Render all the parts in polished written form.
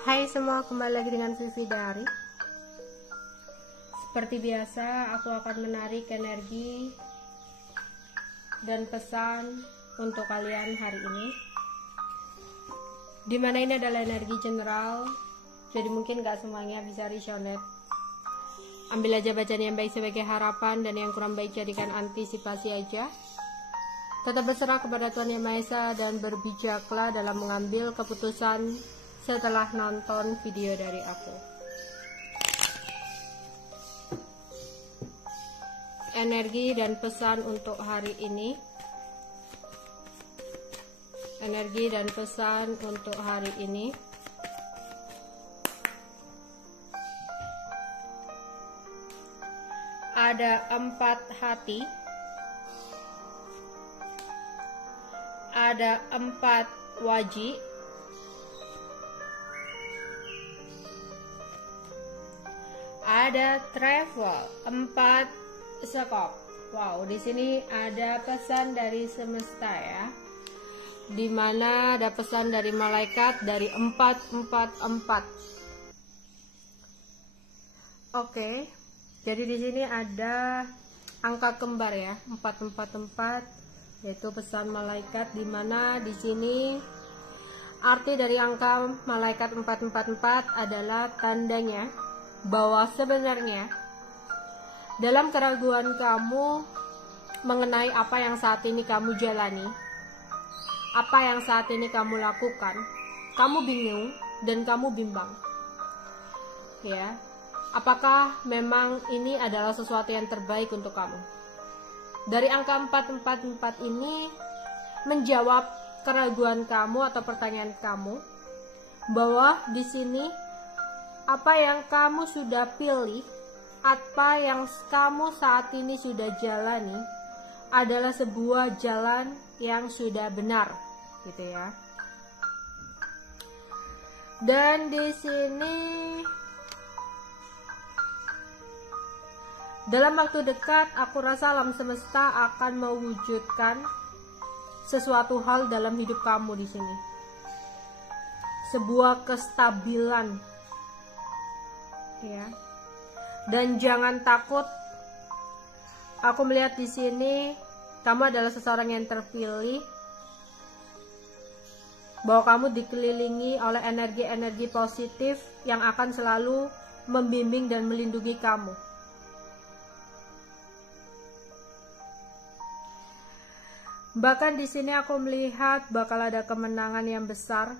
Hai semua, kembali lagi dengan Vivi Dari. Seperti biasa, aku akan menarik energi dan pesan untuk kalian hari ini. Dimana ini adalah energi general, jadi mungkin gak semuanya bisa resonate. Ambil aja bacaan yang baik sebagai harapan, dan yang kurang baik jadikan antisipasi aja. Tetap berserah kepada Tuhan Yang Maha Esa dan berbijaklah dalam mengambil keputusan setelah nonton video dari aku. Energi dan pesan untuk hari ini. Energi dan pesan untuk hari ini. Ada 4 hati. Ada 4 wajib. Ada travel, 4 sekop. Wow, di sini ada pesan dari semesta ya. Dimana ada pesan dari malaikat dari 444. Oke. Jadi di sini ada angka kembar ya, 444. Yaitu pesan malaikat, dimana di sini arti dari angka malaikat 444 adalah tandanya bahwa sebenarnya dalam keraguan kamu mengenai apa yang saat ini kamu jalani, apa yang saat ini kamu lakukan, kamu bingung dan kamu bimbang ya, apakah memang ini adalah sesuatu yang terbaik untuk kamu. Dari angka 444 ini menjawab keraguan kamu atau pertanyaan kamu, bahwa di sini apa yang kamu sudah pilih, apa yang kamu saat ini sudah jalani adalah sebuah jalan yang sudah benar, gitu ya. Dan di sini dalam waktu dekat, aku rasa alam semesta akan mewujudkan sesuatu hal dalam hidup kamu di sini. Sebuah kestabilan, ya. Dan jangan takut. Aku melihat di sini kamu adalah seseorang yang terpilih, bahwa kamu dikelilingi oleh energi-energi positif yang akan selalu membimbing dan melindungi kamu. Bahkan di sini aku melihat bakal ada kemenangan yang besar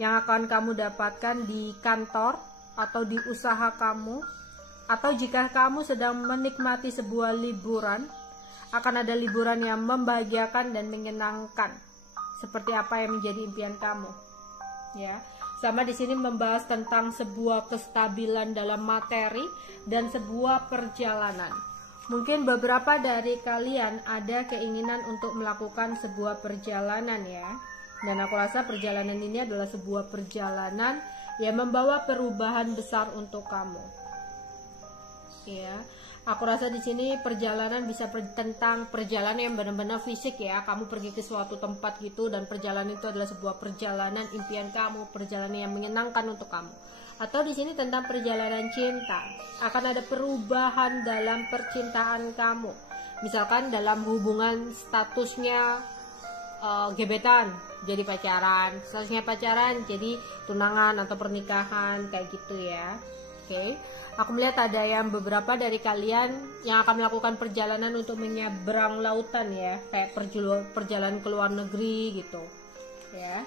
yang akan kamu dapatkan di kantor atau di usaha kamu, atau jika kamu sedang menikmati sebuah liburan, akan ada liburan yang membahagiakan dan menyenangkan seperti apa yang menjadi impian kamu. Ya, sama di sini membahas tentang sebuah kestabilan dalam materi dan sebuah perjalanan. Mungkin beberapa dari kalian ada keinginan untuk melakukan sebuah perjalanan ya. Dan aku rasa perjalanan ini adalah sebuah perjalanan yang membawa perubahan besar untuk kamu. Ya, aku rasa di sini perjalanan bisa tentang perjalanan yang benar-benar fisik ya. Kamu pergi ke suatu tempat gitu, dan perjalanan itu adalah sebuah perjalanan impian kamu, perjalanan yang menyenangkan untuk kamu. Atau di sini tentang perjalanan cinta, akan ada perubahan dalam percintaan kamu. Misalkan dalam hubungan statusnya gebetan jadi pacaran, statusnya pacaran jadi tunangan atau pernikahan, kayak gitu ya. Oke. Aku melihat ada yang beberapa dari kalian yang akan melakukan perjalanan untuk menyeberang lautan ya, kayak perjalanan ke luar negeri gitu ya.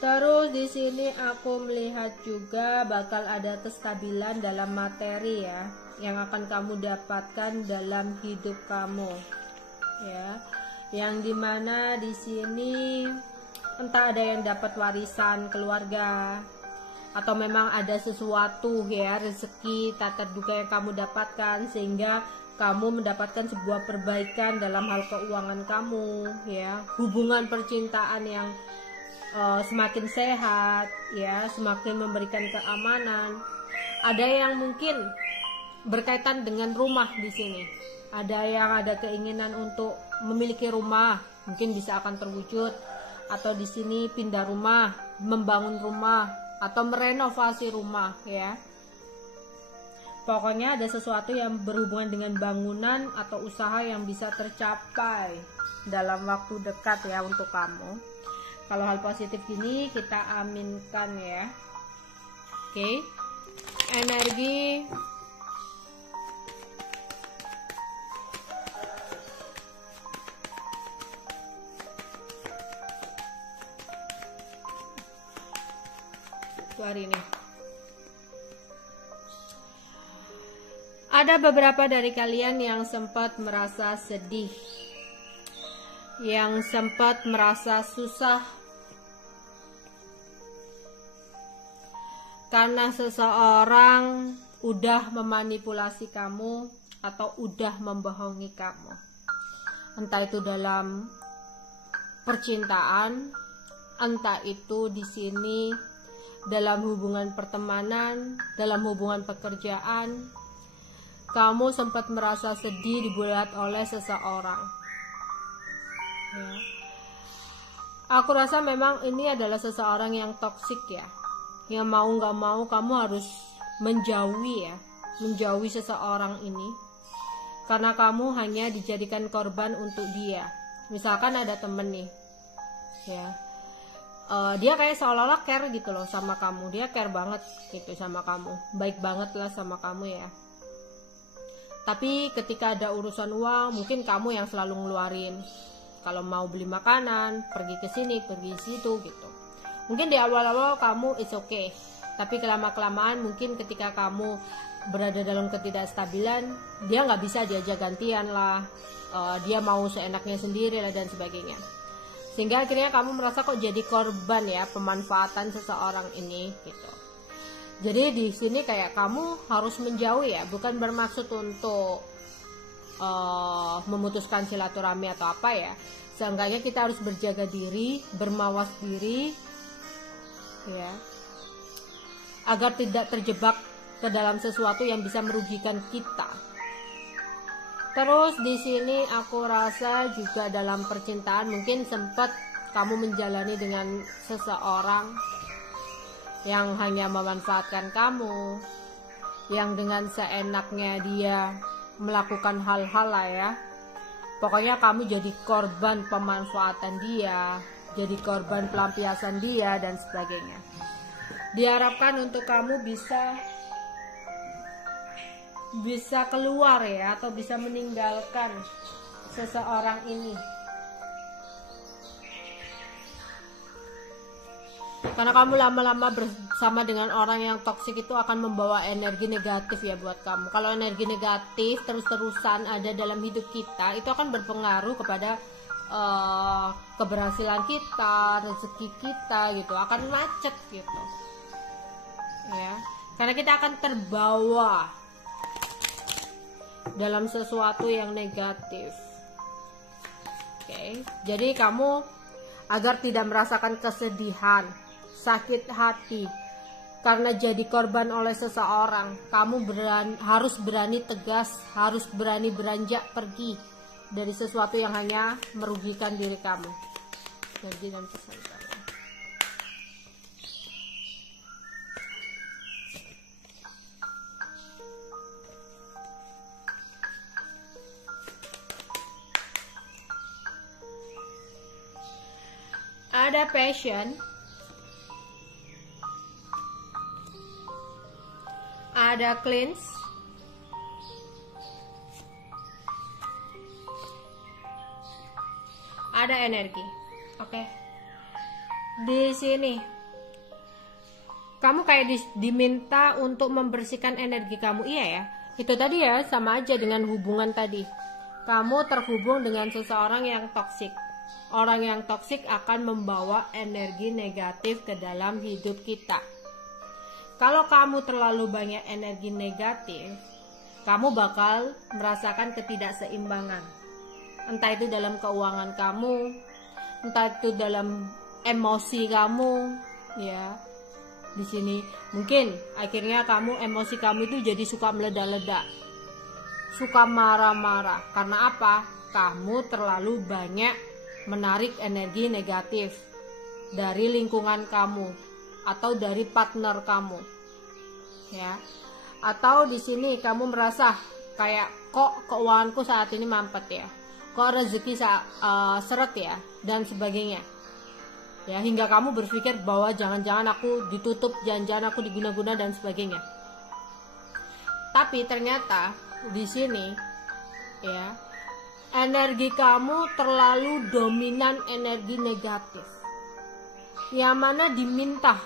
Terus di sini aku melihat juga bakal ada kestabilan dalam materi ya, yang akan kamu dapatkan dalam hidup kamu ya. Yang dimana di sini entah ada yang dapat warisan keluarga, atau memang ada sesuatu ya, rezeki tak terduga yang kamu dapatkan, sehingga kamu mendapatkan sebuah perbaikan dalam hal keuangan kamu ya. Hubungan percintaan yang semakin sehat ya, semakin memberikan keamanan. Ada yang mungkin berkaitan dengan rumah di sini. Ada yang ada keinginan untuk memiliki rumah, mungkin bisa akan terwujud. atau di sini pindah rumah, membangun rumah, atau merenovasi rumah ya. Pokoknya ada sesuatu yang berhubungan dengan bangunan atau usaha yang bisa tercapai dalam waktu dekat ya untuk kamu. Kalau hal positif gini kita aminkan ya. Oke. Energi hari ini. Ada beberapa dari kalian yang sempat merasa sedih, yang sempat merasa susah karena seseorang udah memanipulasi kamu atau udah membohongi kamu. Entah itu dalam percintaan, entah itu di sini dalam hubungan pertemanan, dalam hubungan pekerjaan, kamu sempat merasa sedih dibuat oleh seseorang. Ya. Aku rasa memang ini adalah seseorang yang toksik ya, yang mau nggak mau kamu harus menjauhi ya, menjauhi seseorang ini, karena kamu hanya dijadikan korban untuk dia. Misalkan ada temen nih, ya. Dia kayak seolah-olah care gitu loh sama kamu, dia care banget gitu sama kamu, baik banget lah sama kamu ya. Tapi ketika ada urusan uang, mungkin kamu yang selalu ngeluarin. Kalau mau beli makanan, pergi ke sini, pergi situ gitu. Mungkin di awal-awal kamu it's okay, tapi kelama-kelamaan mungkin ketika kamu berada dalam ketidakstabilan, dia nggak bisa diajak gantian lah, dia mau seenaknya sendiri lah dan sebagainya. Sehingga akhirnya kamu merasa kok jadi korban ya pemanfaatan seseorang ini gitu. Jadi di sini kayak kamu harus menjauhi ya, bukan bermaksud untuk memutuskan silaturahmi atau apa ya. Seenggaknya kita harus berjaga diri, bermawas diri ya, agar tidak terjebak ke dalam sesuatu yang bisa merugikan kita. Terus di sini aku rasa juga dalam percintaan mungkin sempat kamu menjalani dengan seseorang yang hanya memanfaatkan kamu, yang dengan seenaknya dia melakukan hal-hal lah ya. Pokoknya kamu jadi korban pemanfaatan dia, jadi korban pelampiasan dia dan sebagainya. Diharapkan untuk kamu bisa keluar ya, atau bisa meninggalkan seseorang ini, karena kamu lama-lama bersama dengan orang yang toksik itu akan membawa energi negatif ya buat kamu. Kalau energi negatif terus-terusan ada dalam hidup kita, itu akan berpengaruh kepada keberhasilan kita, rezeki kita gitu, akan macet gitu ya, karena kita akan terbawa dalam sesuatu yang negatif. Oke, jadi kamu agar tidak merasakan kesedihan, sakit hati karena jadi korban oleh seseorang, kamu harus berani tegas, harus berani beranjak pergi dari sesuatu yang hanya merugikan diri kamu. Jadi dan pesan kamu. Ada passion, ada cleanse, ada energi. Oke. Di sini kamu kayak diminta untuk membersihkan energi kamu. Iya ya. Itu tadi ya, sama aja dengan hubungan tadi. Kamu terhubung dengan seseorang yang toksik. Orang yang toksik akan membawa energi negatif ke dalam hidup kita. Kalau kamu terlalu banyak energi negatif, kamu bakal merasakan ketidakseimbangan. Entah itu dalam keuangan kamu, entah itu dalam emosi kamu, ya. Di sini mungkin akhirnya emosi kamu itu jadi suka meledak-ledak, suka marah-marah. Karena apa? Kamu terlalu banyak menarik energi negatif dari lingkungan kamu atau dari partner kamu, ya. Atau di sini kamu merasa kayak kok keuanganku saat ini mampet ya, kok rezeki seret ya, dan sebagainya. Ya, hingga kamu berpikir bahwa jangan-jangan aku ditutup, jangan-jangan aku diguna-guna dan sebagainya. Tapi ternyata di sini ya, energi kamu terlalu dominan energi negatif. Yang mana diminta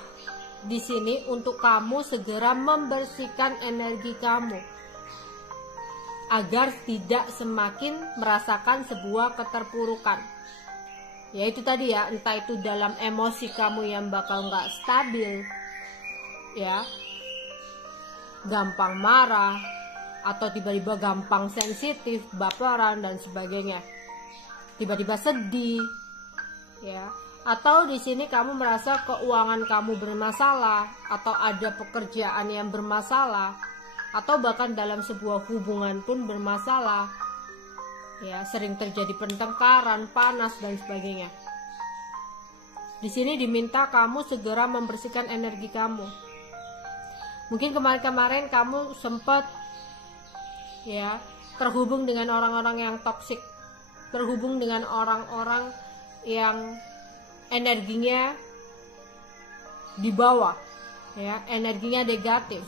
di sini untuk kamu segera membersihkan energi kamu agar tidak semakin merasakan sebuah keterpurukan. Yaitu tadi ya, entah itu dalam emosi kamu yang bakal nggak stabil, ya, gampang marah, atau tiba-tiba gampang sensitif, baperan dan sebagainya, tiba-tiba sedih, ya. Atau di sini kamu merasa keuangan kamu bermasalah, atau ada pekerjaan yang bermasalah, atau bahkan dalam sebuah hubungan pun bermasalah. Ya, sering terjadi pertengkaran, panas dan sebagainya. Di sini diminta kamu segera membersihkan energi kamu. Mungkin kemarin-kemarin kamu sempat ya terhubung dengan orang-orang yang toksik, terhubung dengan orang-orang yang energinya di bawah, ya, energinya negatif.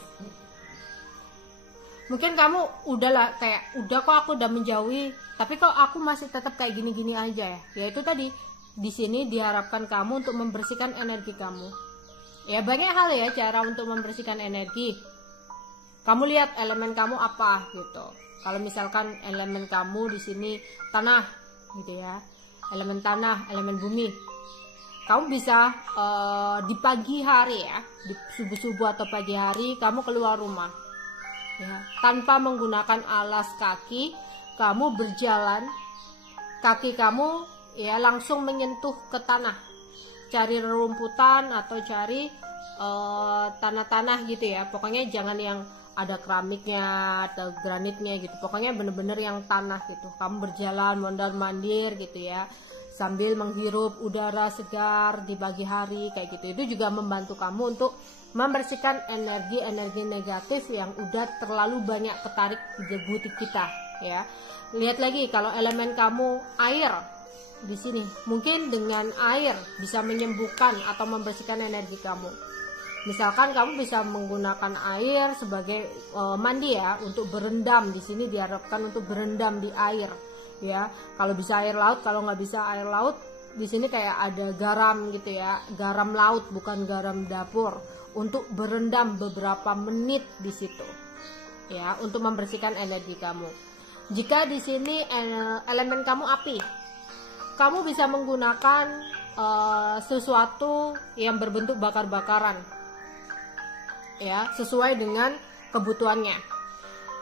Mungkin kamu udahlah kayak udah kok aku udah menjauhi, tapi kok aku masih tetap kayak gini-gini aja ya. Yaitu tadi di sini diharapkan kamu untuk membersihkan energi kamu. Ya, banyak hal ya cara untuk membersihkan energi. Kamu lihat elemen kamu apa gitu. Kalau misalkan elemen kamu di sini tanah gitu ya. Elemen tanah, elemen bumi. Kamu bisa di pagi hari ya, di subuh-subuh atau pagi hari kamu keluar rumah. Ya, tanpa menggunakan alas kaki, kamu berjalan, kaki kamu ya langsung menyentuh ke tanah, cari rerumputan atau cari tanah-tanah gitu ya. Pokoknya jangan yang ada keramiknya atau granitnya gitu, pokoknya bener-bener yang tanah gitu. Kamu berjalan mondar-mandir gitu ya, sambil menghirup udara segar di pagi hari kayak gitu. Itu juga membantu kamu untuk membersihkan energi-energi negatif yang udah terlalu banyak ketarik di butik kita ya. Lihat lagi kalau elemen kamu air di sini, mungkin dengan air bisa menyembuhkan atau membersihkan energi kamu. Misalkan kamu bisa menggunakan air sebagai mandi ya, untuk berendam. Di sini diharapkan untuk berendam di air ya. Kalau bisa air laut, kalau nggak bisa air laut, di sini kayak ada garam gitu ya, garam laut bukan garam dapur, untuk berendam beberapa menit di situ ya, untuk membersihkan energi kamu. Jika di sini elemen kamu api, kamu bisa menggunakan sesuatu yang berbentuk bakar-bakaran ya, sesuai dengan kebutuhannya.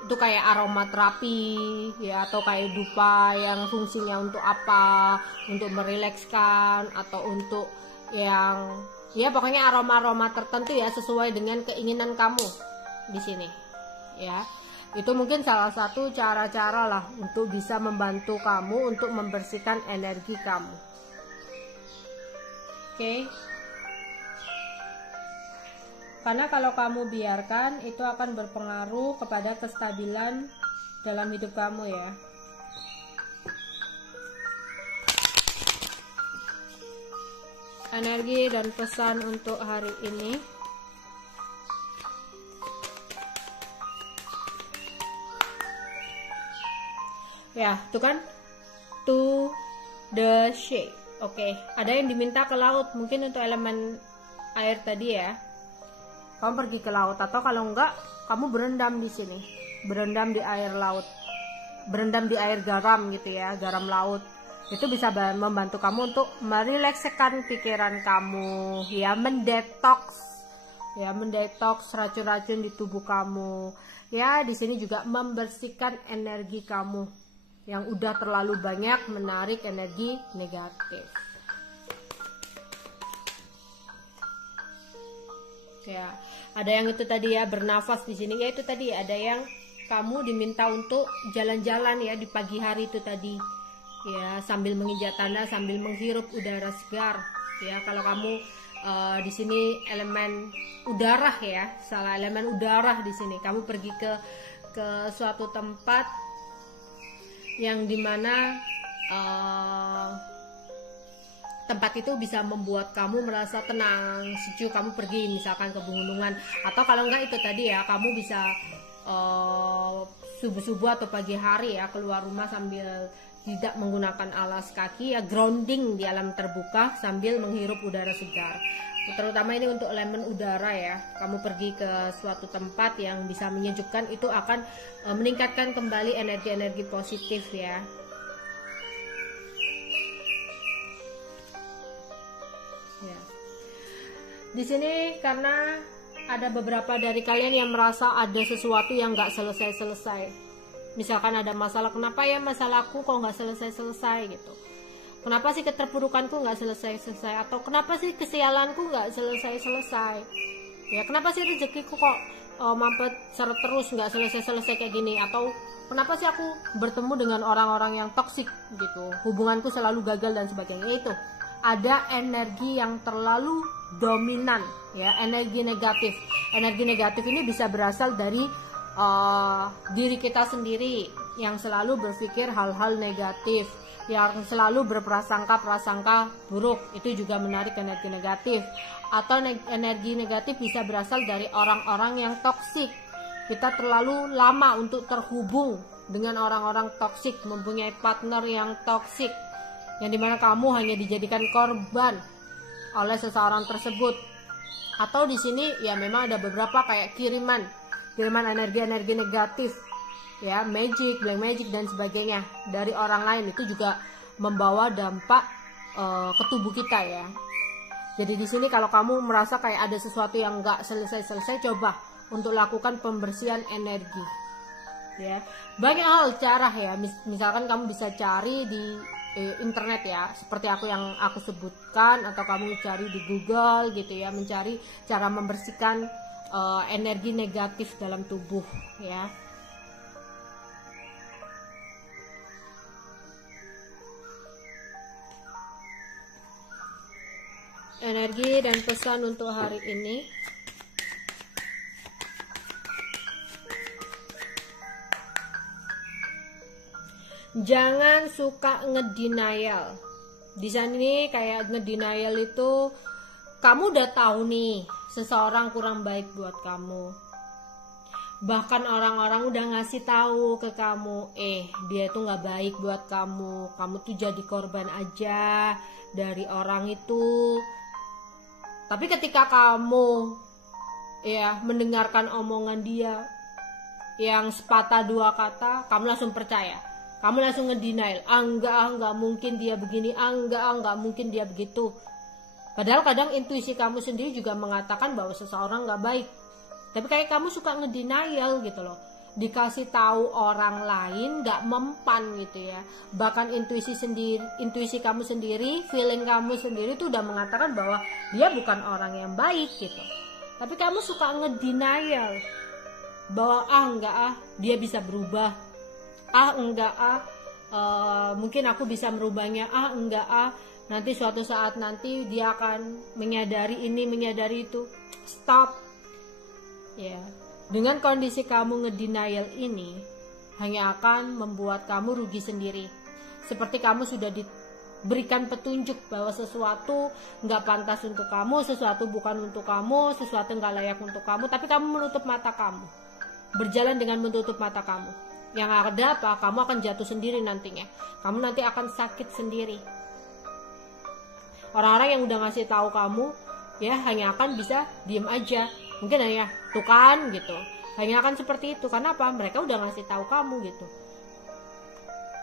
Itu kayak aromaterapi ya, atau kayak dupa yang fungsinya untuk apa, untuk merilekskan atau untuk yang ya pokoknya aroma-aroma tertentu ya, sesuai dengan keinginan kamu di sini ya. Itu mungkin salah satu cara-cara lah untuk bisa membantu kamu untuk membersihkan energi kamu. Oke. Karena kalau kamu biarkan, itu akan berpengaruh kepada kestabilan dalam hidup kamu ya. Energi dan pesan untuk hari ini. Ya, itu kan to the shape. Oke, ada yang diminta ke laut, mungkin untuk elemen air tadi ya. Kamu pergi ke laut, atau kalau enggak kamu berendam di sini, berendam di air laut, berendam di air garam gitu ya, garam laut. Itu bisa membantu kamu untuk merilekskan pikiran kamu ya, mendetoks racun-racun di tubuh kamu ya. Di sini juga membersihkan energi kamu yang udah terlalu banyak menarik energi negatif ya. Ada yang itu tadi ya, bernafas di sini ya. Itu tadi ada yang kamu diminta untuk jalan-jalan ya di pagi hari itu tadi ya, sambil menginjak tanah, sambil menghirup udara segar ya. Kalau kamu di sini elemen udara ya, salah elemen udara di sini. Kamu pergi ke suatu tempat yang dimana tempat itu bisa membuat kamu merasa tenang, sejuk. Kamu pergi misalkan ke pegunungan, atau kalau enggak itu tadi ya, kamu bisa subuh-subuh atau pagi hari ya keluar rumah sambil tidak menggunakan alas kaki ya, grounding di alam terbuka sambil menghirup udara segar. Terutama ini untuk elemen udara ya. Kamu pergi ke suatu tempat yang bisa menyejukkan, itu akan meningkatkan kembali energi-energi positif ya. Ya. Di sini karena ada beberapa dari kalian yang merasa ada sesuatu yang nggak selesai-selesai. Misalkan ada masalah, kenapa ya masalahku kok nggak selesai-selesai gitu. Kenapa sih keterpurukanku nggak selesai-selesai, atau kenapa sih kesialanku nggak selesai-selesai. Ya, kenapa sih rezekiku kok mampet seret terus nggak selesai-selesai kayak gini, atau kenapa sih aku bertemu dengan orang-orang yang toksik gitu, hubunganku selalu gagal dan sebagainya. Itu ada energi yang terlalu dominan ya, energi negatif. Energi negatif ini bisa berasal dari diri kita sendiri yang selalu berpikir hal-hal negatif, yang selalu berprasangka buruk. Itu juga menarik energi negatif. Atau energi negatif bisa berasal dari orang-orang yang toksik. Kita terlalu lama untuk terhubung dengan orang-orang toksik, mempunyai partner yang toksik, yang dimana kamu hanya dijadikan korban oleh seseorang tersebut. Atau di sini ya memang ada beberapa kayak kiriman energi-energi negatif ya, magic, black magic dan sebagainya dari orang lain. Itu juga membawa dampak ke tubuh kita ya. Jadi di sini kalau kamu merasa kayak ada sesuatu yang nggak selesai-selesai, coba untuk lakukan pembersihan energi ya. Banyak hal cara ya, misalkan kamu bisa cari di internet ya, seperti yang aku sebutkan, atau kamu cari di Google gitu ya, mencari cara membersihkan energi negatif dalam tubuh ya. Energi dan pesan untuk hari ini. Jangan suka ngedenial. Di sini kayak ngedenial itu kamu udah tahu nih seseorang kurang baik buat kamu. Bahkan orang-orang udah ngasih tahu ke kamu, dia tuh nggak baik buat kamu. Kamu tuh jadi korban aja dari orang itu. Tapi ketika kamu ya mendengarkan omongan dia yang sepatah dua kata, kamu langsung percaya. Kamu langsung ngedenial, enggak mungkin dia begini, enggak mungkin dia begitu. Padahal kadang intuisi kamu sendiri juga mengatakan bahwa seseorang nggak baik. Tapi kayak kamu suka ngedenial gitu loh. Dikasih tahu orang lain nggak mempan gitu ya. Bahkan intuisi kamu sendiri, feeling kamu sendiri tuh udah mengatakan bahwa dia bukan orang yang baik gitu. Tapi kamu suka ngedenial bahwa dia bisa berubah. Mungkin aku bisa merubahnya. Nanti suatu saat nanti dia akan menyadari ini, menyadari itu. Stop. Ya. Dengan kondisi kamu ngedenial ini hanya akan membuat kamu rugi sendiri. Seperti kamu sudah diberikan petunjuk bahwa sesuatu nggak pantas untuk kamu, sesuatu bukan untuk kamu, sesuatu nggak layak untuk kamu, tapi kamu menutup mata kamu. Berjalan dengan menutup mata kamu. Yang ada apa? Kamu akan jatuh sendiri nantinya. Kamu nanti akan sakit sendiri. Orang-orang yang udah ngasih tahu kamu ya hanya akan bisa diem aja. Mungkin hanya tuh kan gitu. Hanya akan seperti itu. Karena apa? Mereka udah ngasih tahu kamu gitu.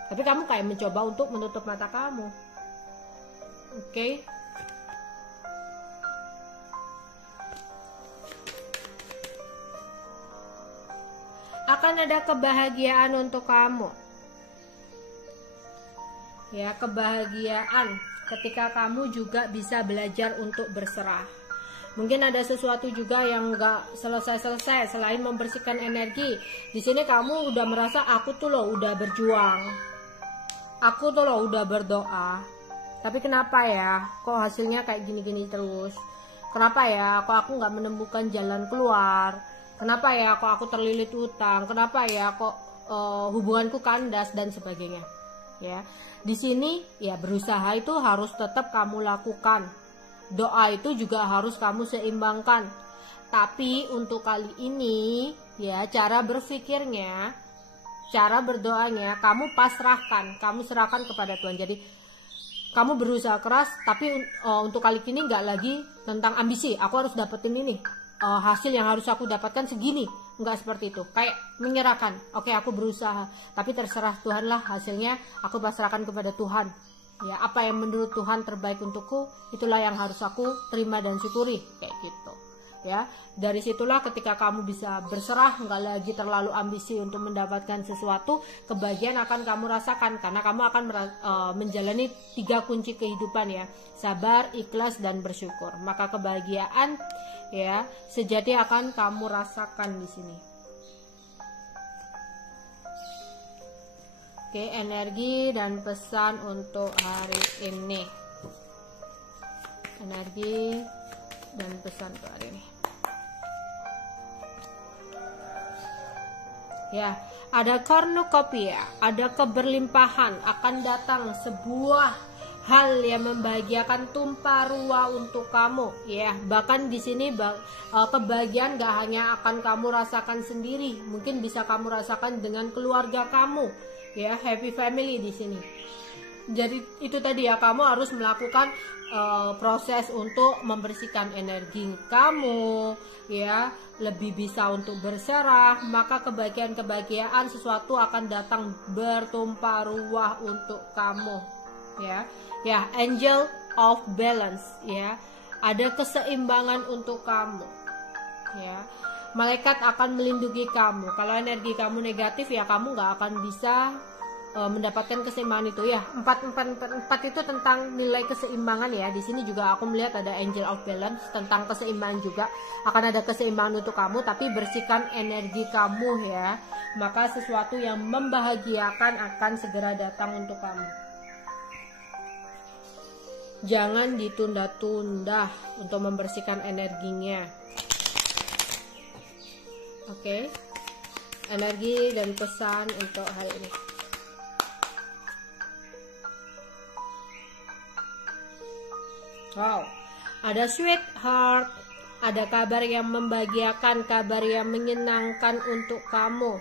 Tapi kamu kayak mencoba untuk menutup mata kamu. Oke? Akan ada kebahagiaan untuk kamu. Ya, kebahagiaan ketika kamu juga bisa belajar untuk berserah. Mungkin ada sesuatu juga yang nggak selesai-selesai selain membersihkan energi. Di sini kamu udah merasa aku tuh loh udah berjuang, aku tuh loh udah berdoa, tapi kenapa ya kok hasilnya kayak gini-gini terus, kenapa ya kok aku nggak menemukan jalan keluar, kenapa ya kok aku terlilit utang, kenapa ya kok hubunganku kandas dan sebagainya. Ya, di sini ya berusaha itu harus tetap kamu lakukan. Doa itu juga harus kamu seimbangkan. Tapi untuk kali ini ya cara berpikirnya, cara berdoanya kamu pasrahkan, kamu serahkan kepada Tuhan. Jadi kamu berusaha keras, tapi untuk kali ini nggak lagi tentang ambisi. Aku harus dapetin ini, hasil yang harus aku dapatkan segini. Nggak seperti itu, kayak menyerahkan. Oke, aku berusaha, tapi terserah Tuhan lah hasilnya. Aku pasrahkan kepada Tuhan. Ya, apa yang menurut Tuhan terbaik untukku, itulah yang harus aku terima dan syukuri, kayak gitu. Ya, dari situlah ketika kamu bisa berserah, nggak lagi terlalu ambisi untuk mendapatkan sesuatu, kebahagiaan akan kamu rasakan karena kamu akan menjalani 3 kunci kehidupan ya: sabar, ikhlas, dan bersyukur. Maka kebahagiaan ya sejati akan kamu rasakan di sini. Oke, energi dan pesan untuk hari ini. Energi dan pesan untuk hari ini. Ya, ada cornucopia, ada keberlimpahan, akan datang sebuah hal yang membahagiakan tumpah ruah untuk kamu. Ya, bahkan di sini kebahagiaan gak hanya akan kamu rasakan sendiri, mungkin bisa kamu rasakan dengan keluarga kamu. Ya, happy family di sini. Jadi itu tadi ya, kamu harus melakukan proses untuk membersihkan energi kamu, ya, lebih bisa untuk berserah. Maka kebahagiaan sesuatu akan datang bertumpah ruah untuk kamu, ya. Ya, angel of balance, ya, ada keseimbangan untuk kamu, ya. Malaikat akan melindungi kamu. Kalau energi kamu negatif ya kamu nggak akan bisa mendapatkan keseimbangan itu ya. 4 itu tentang nilai keseimbangan ya. Di sini juga aku melihat ada angel of balance tentang keseimbangan juga. Akan ada keseimbangan untuk kamu, tapi bersihkan energi kamu ya. Maka sesuatu yang membahagiakan akan segera datang untuk kamu. Jangan ditunda-tunda untuk membersihkan energinya. Oke. Energi dan pesan untuk hari ini. Wow, ada sweetheart, ada kabar yang membahagiakan, kabar yang menyenangkan untuk kamu.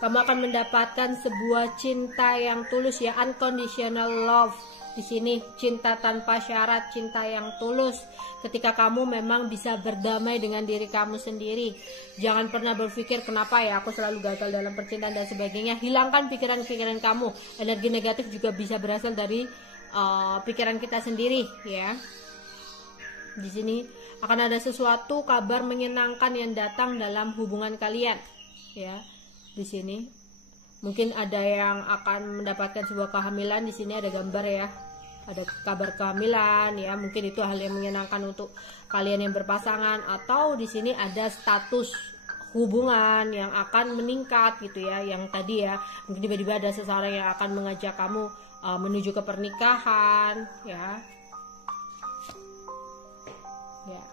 Kamu akan mendapatkan sebuah cinta yang tulus ya, unconditional love. Di sini cinta tanpa syarat, cinta yang tulus. Ketika kamu memang bisa berdamai dengan diri kamu sendiri. Jangan pernah berpikir kenapa ya aku selalu gagal dalam percintaan dan sebagainya. Hilangkan pikiran-pikiran kamu. Energi negatif juga bisa berasal dari pikiran kita sendiri ya. Di sini akan ada sesuatu kabar menyenangkan yang datang dalam hubungan kalian ya. Di sini mungkin ada yang akan mendapatkan sebuah kehamilan. Di sini ada gambar ya, ada kabar kehamilan ya. Mungkin itu hal yang menyenangkan untuk kalian yang berpasangan, atau di sini ada status hubungan yang akan meningkat gitu ya. Yang tadi ya, mungkin tiba-tiba ada seseorang yang akan mengajak kamu menuju ke pernikahan ya. Ya.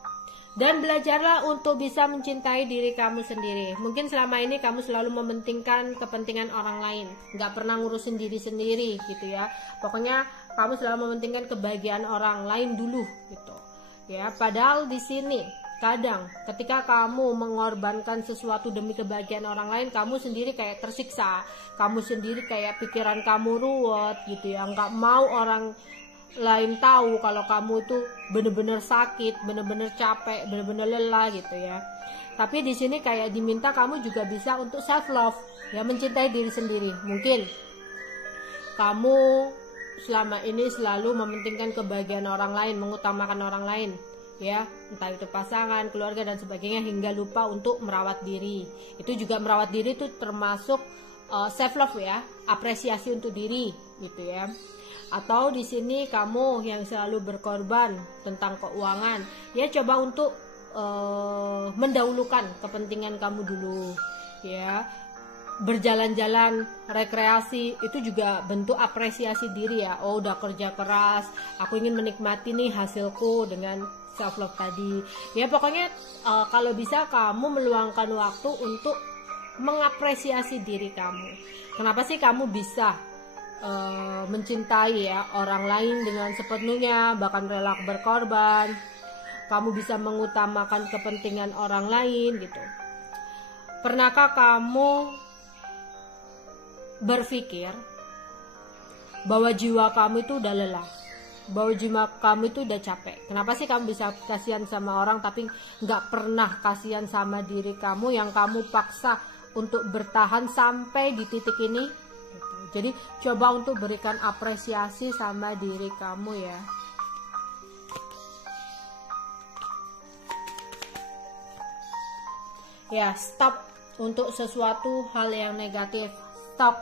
Dan belajarlah untuk bisa mencintai diri kamu sendiri. Mungkin selama ini kamu selalu mementingkan kepentingan orang lain, nggak pernah ngurusin diri sendiri gitu ya. Pokoknya kamu selalu mementingkan kebahagiaan orang lain dulu gitu ya. Padahal di sini kadang ketika kamu mengorbankan sesuatu demi kebahagiaan orang lain, kamu sendiri kayak tersiksa, kamu sendiri kayak pikiran kamu ruwet gitu ya, nggak mau orang lain tahu kalau kamu itu bener-bener sakit, bener-bener capek, bener-bener lelah gitu ya. Tapi di sini kayak diminta kamu juga bisa untuk self love ya, mencintai diri sendiri. Mungkin kamu selama ini selalu mementingkan kebahagiaan orang lain, mengutamakan orang lain ya, entah itu pasangan, keluarga dan sebagainya, hingga lupa untuk merawat diri. Itu juga merawat diri itu termasuk self love ya, apresiasi untuk diri gitu ya. Atau di sini kamu yang selalu berkorban tentang keuangan ya, coba untuk mendahulukan kepentingan kamu dulu ya. berjalan-jalan, rekreasi, itu juga bentuk apresiasi diri ya. Oh, udah kerja keras, aku ingin menikmati nih hasilku dengan self love tadi. Ya pokoknya kalau bisa kamu meluangkan waktu untuk mengapresiasi diri kamu. Kenapa sih kamu bisa mencintai ya orang lain dengan sepenuhnya, bahkan rela berkorban? Kamu bisa mengutamakan kepentingan orang lain gitu. Pernahkah kamu berpikir bahwa jiwa kamu itu udah lelah, bahwa jiwa kamu itu udah capek? Kenapa sih kamu bisa kasihan sama orang tapi nggak pernah kasihan sama diri kamu yang kamu paksa untuk bertahan sampai di titik ini? Jadi coba untuk berikan apresiasi sama diri kamu ya. Ya, stop untuk sesuatu hal yang negatif. Stop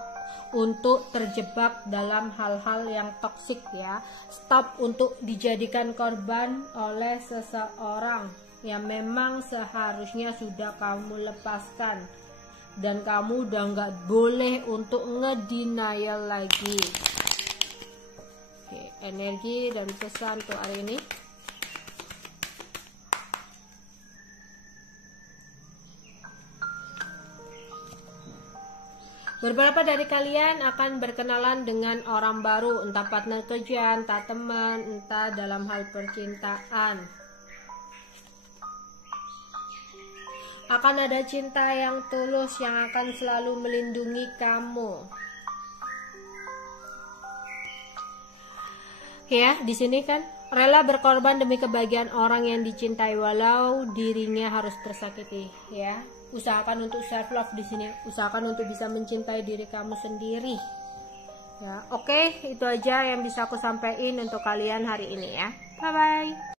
untuk terjebak dalam hal-hal yang toksik ya. Stop untuk dijadikan korban oleh seseorang yang memang seharusnya sudah kamu lepaskan. Dan kamu udah nggak boleh untuk ngedenial lagi. Oke, energi dan pesan untuk hari ini. Beberapa dari kalian akan berkenalan dengan orang baru, entah partner kerja, entah teman, entah dalam hal percintaan. Akan ada cinta yang tulus yang akan selalu melindungi kamu. Ya, di sini kan rela berkorban demi kebahagiaan orang yang dicintai walau dirinya harus tersakiti, ya. Usahakan untuk self love di sini. Usahakan untuk bisa mencintai diri kamu sendiri. Ya, oke, itu aja yang bisa aku sampaikan untuk kalian hari ini ya. Bye bye.